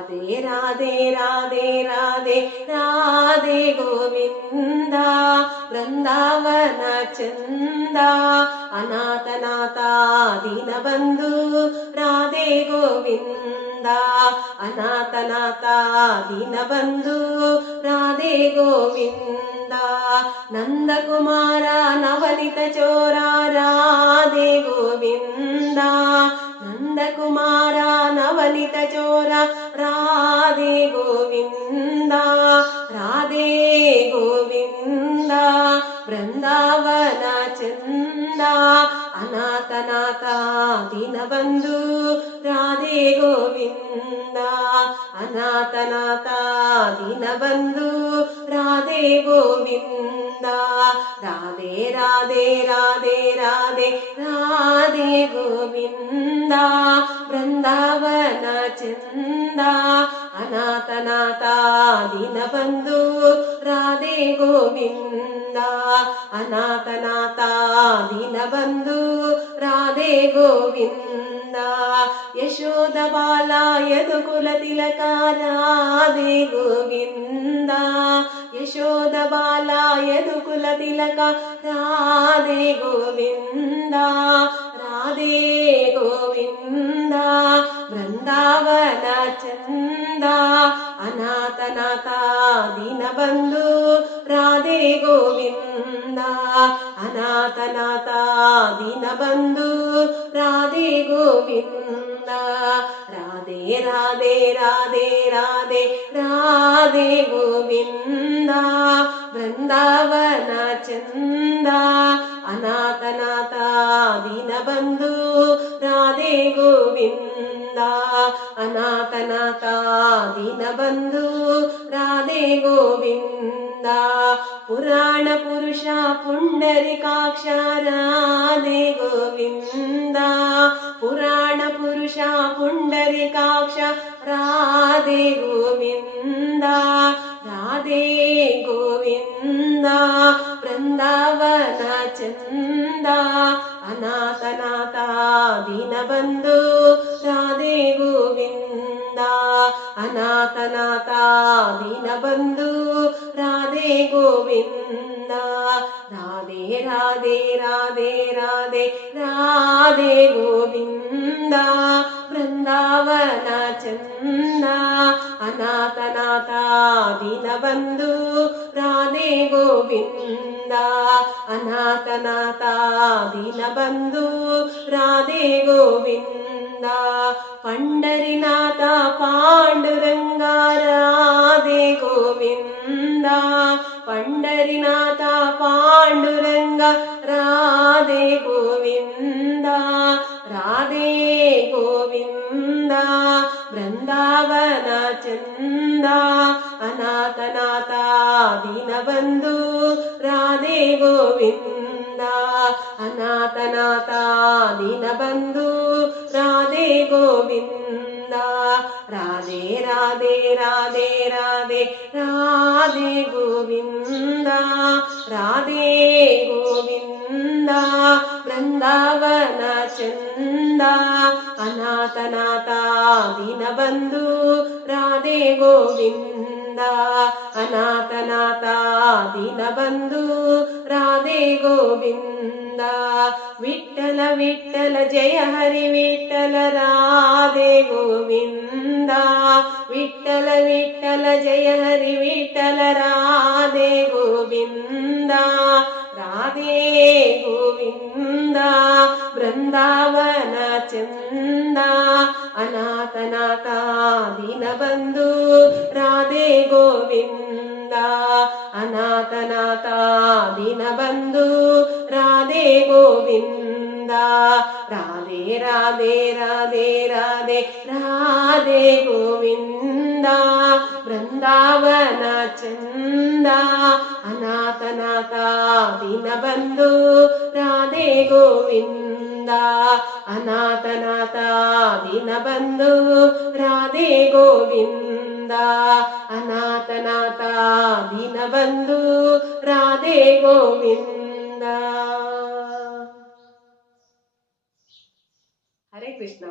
ರಾಧೆ ರಾಧೆ ರಾಧೆ ರಾಧೆ ರಾಧೆ ಗೋವಿಂದ ಬೃಂದಾವನ ಚಂದ ಅನಾಥನಾಥ ದೀನಬಂಧು ರಾಧೆ ಗೋವಿಂದ ಅನಾಥನಾಥ ದೀನಬಂಧು ರಾಧೆ ಗೋವಿಂದ ನಂದಕುಮಾರ ನವನಿತ ಚೋರ ರಾಧೆ ಗೋವಿಂದ ನಂದಕುಮಾರ ನವನಿತ ಚೋರ ರಾಧೆ ಗೋವಿಂದ ರಾಧೆ ಗೋವಿಂದ ಬೃಂದಾವನ ಚಂದ ಅನಾಥನಾಥ ದೀನಬಂಧು ರಾಧೆ ಗೋವಿಂದ ಅನಾಥನಾಥ ದೀನಬಂಧು ರಾಧೆ ಗೋವಿಂದ ರಾಧೆ ರಾಧೆ ರಾಧೆ ರಾಧೆ ರಾಧೆ ಗೋವಿಂದ ಬೃಂದಾವನ ಚಂದ ಅನಾಥನಾಥ ದೀನಬಂಧು ರಾಧೆ ಗೋವಿಂದ ಅನಾಥನಾಥ ದೀನಬಂಧು ರಾಧೆ ಗೋವಿಂದ ಯಶೋದ ಬಾಲ ಯದುಕುಲ ತಿಲಕ ರಾಧೆ ಗೋವಿಂದ ಯಶೋದ ಬಾಲ ಯದುಕುಲ ತಿಲಕ ರಾಧೆ ಗೋವಿಂದ ರಾಧೆ ಗೋವಿಂದ ಬೃಂದಾವನ ಚಂದ ಅನಾಥನಾಥ ದೀನಬಂಧು ರಾಧೆ ಗೋವಿಂದ ಅನಾಥನಾಥ ದೀನಬಂಧು ರಾಧೆ ಗೋವಿಂದ ರಾಧೆ ರಾಧೆ ರಾಧೆ ರಾಧೆ ರಾಧೆ ಗೋವಿಂದ ಬೃಂದಾವನ ಚಂದ ಅನಾಥನಾಥ ದೀನಬಂಧು ರಾಧೆ ಗೋವಿಂದ ಅನಾಥನಾಥ ದೀನಬಂಧು ರಾಧೆ ಗೋವಿಂದ ಪುರಾಣ ಪುರುಷ ಪುಂಡರಿಕಾಕ್ಷ ರಾಧೆ ಗೋವಿಂದ ಪುರಾಣ ಪುರುಷ ಪುಂಡರಿಕಾಕ್ಷ ರಾಧೆ ಗೋವಿಂದ ರಾಧೆ ಗೋವಿಂದ ಬೃಂದಾವನ ಚಂದ ಅನಾಥನಾಥ ದೀನಬಂಧು ರಾಧೆ ಗೋವಿಂದ ಅನಾಥನಾಥ ದೀನಬಂಧು ರಾಧೆ ಗೋವಿಂದ ರಾಧೆ ರಾಧೆ ರಾಧೆ ರಾಧೆ ರಾಧೆ ಗೋವಿಂದ ಬೃಂದಾವನ ಚಂದ ಅನಾಥನಾಥ ದೀನಬಂಧು ರಾಧೆ ಗೋವಿಂದ ಅನಾಥನಾಥ ದೀನಬಂಧು ರಾಧೆ ಗೋವಿಂದ ಪಂಡರಿನಾಥ ಪಾಂಡುರಂಗ ರಾಧೆ ಗೋವಿಂದ ಪಂಡರಿನಾಥ ಪಾಂಡುರಂಗ ರಾಧೆ ಗೋವಿಂದ ರಾಧೆ ಗೋವಿಂದ ಬೃಂದಾವನ ಚಂದ ಅನಾಥನಾಥ ದೀನಬಂಧು ರಾಧೆ ಗೋವಿಂದ ಅನಾಥನಾಥ ದೀನಬಂಧು ರಾಧೆ ಗೋವಿಂದ ರಾಧೆ ರಾಧೆ ರಾಧೆ ರಾಧೆ ರಾಧೆ ಗೋವಿಂದ ರಾಧೆ ಗೋವಿಂದ ಬೃಂದಾವನ ಚಂದ ಅನಾಥನಾಥ ದೀನಬಂಧು ರಾಧೆ ಗೋವಿಂದ ಅನಾಥನಾಥ ದೀನಬಂಧು ರಾಧೆ ಗೋವಿಂದ ವಿಠಲ ವಿಠಲ ಜಯ ಹರಿ ವಿಠಲ ರಾಧೆ ಗೋವಿಂದ ವಿಠಲ ವಿಠಲ ಜಯ ಹರಿ ವಿಠಲ ರಾಧೆ ಗೋವಿಂದ ರಾಧೆ ಗೋವಿಂದ ಬೃಂದಾವನ ಚಂದ ಅನಾಥನಾಥ ದೀನಬಂಧು ರಾಧೆ ಗೋವಿಂದ ಅನಾಥನಾಥ ದೀನಬಂಧು ರಾಧೆ ಗೋವಿಂದ ರಾಧೆ ರಾಧೆ ರಾಧೆ ರಾಧೆ ರಾಧೆ ಗೋವಿಂದ ಬೃಂದಾವನ ಚಂದ ಅನಾಥನಾಥ ದೀನಬಂಧು ರಾಧೆ ಗೋವಿಂದ ಅನಾಥನಾಥ ದೀನಬಂಧು ರಾಧೆ ಗೋವಿಂದ ಅನಾಥನಾಥ ದೀನಬಂಧು ರಾಧೆ ಗೋವಿಂದ. ಹರೇ ಕೃಷ್ಣ.